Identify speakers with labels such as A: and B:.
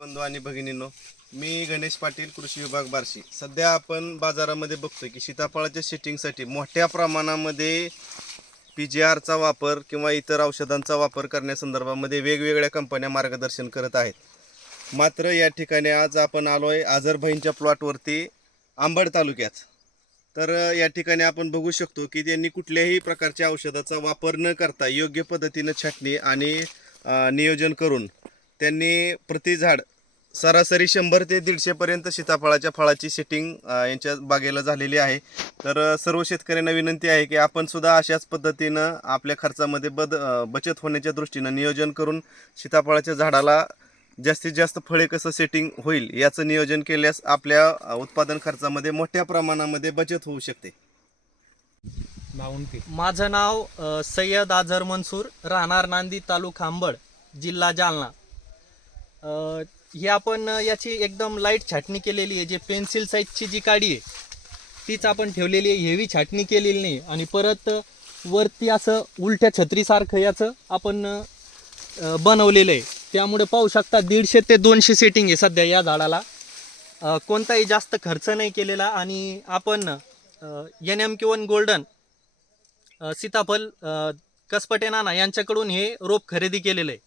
A: बंधू आणि भगिनींनो मी गणेश पाटील कृषी विभाग बार्शी. सध्या आपण बाजारामध्ये बघतोय की सीताफळाच्या सेटिंगसाठी मोठ्या प्रमाणामध्ये पी जी आरचा वापर किंवा इतर औषधांचा वापर करण्यासंदर्भामध्ये वेगवेगळ्या कंपन्या मार्गदर्शन करत आहेत. मात्र या ठिकाणी आज आपण आलो आहे आझरभाईंच्या प्लॉटवरती आंबड तालुक्यात. तर या ठिकाणी आपण बघू शकतो की त्यांनी कुठल्याही प्रकारच्या औषधाचा वापर न करता योग्य पद्धतीनं छाटणी आणि नियोजन करून त्यांनी प्रति झाड सरासरी शंभर ते दीडशेपर्यंत सीताफळाच्या फळाची सेटिंग यांच्या बागेला झालेली आहे. तर सर्व शेतकऱ्यांना विनंती आहे की आपण सुद्धा अशाच पद्धतीनं आपल्या खर्चामध्ये बद बचत होण्याच्या दृष्टीनं नियोजन करून सीताफळाच्या झाडाला जास्तीत जास्त फळे कसं सेटिंग होईल याचं नियोजन केल्यास आपल्या उत्पादन खर्चामध्ये मोठ्या प्रमाणामध्ये बचत होऊ शकते.
B: माझं नाव सय्यद आझर मनसूर राहणार नांदी तालुका अंबड जिल्हा जालना. ही आपण याची एकदम लाइट छाटणी केलेली आहे. जे पेन्सिल साईजची जी काडी आहे तीच आपण ठेवलेली आहे. हेवी छाटणी केलेली नाही. आणि परत वरती असं उलट्या छत्रीसारखं याचं आपण बनवलेलं आहे. त्यामुळे पाहू शकता दीडशे ते दोनशे सेटिंग आहे सध्या या झाडाला. कोणताही जास्त खर्च नाही केलेला. आणि आपण N M K one golden सीताफल कसपटेनाना कसपटे नाना यांच्याकडून हे रोप खरेदी केलेलं आहे.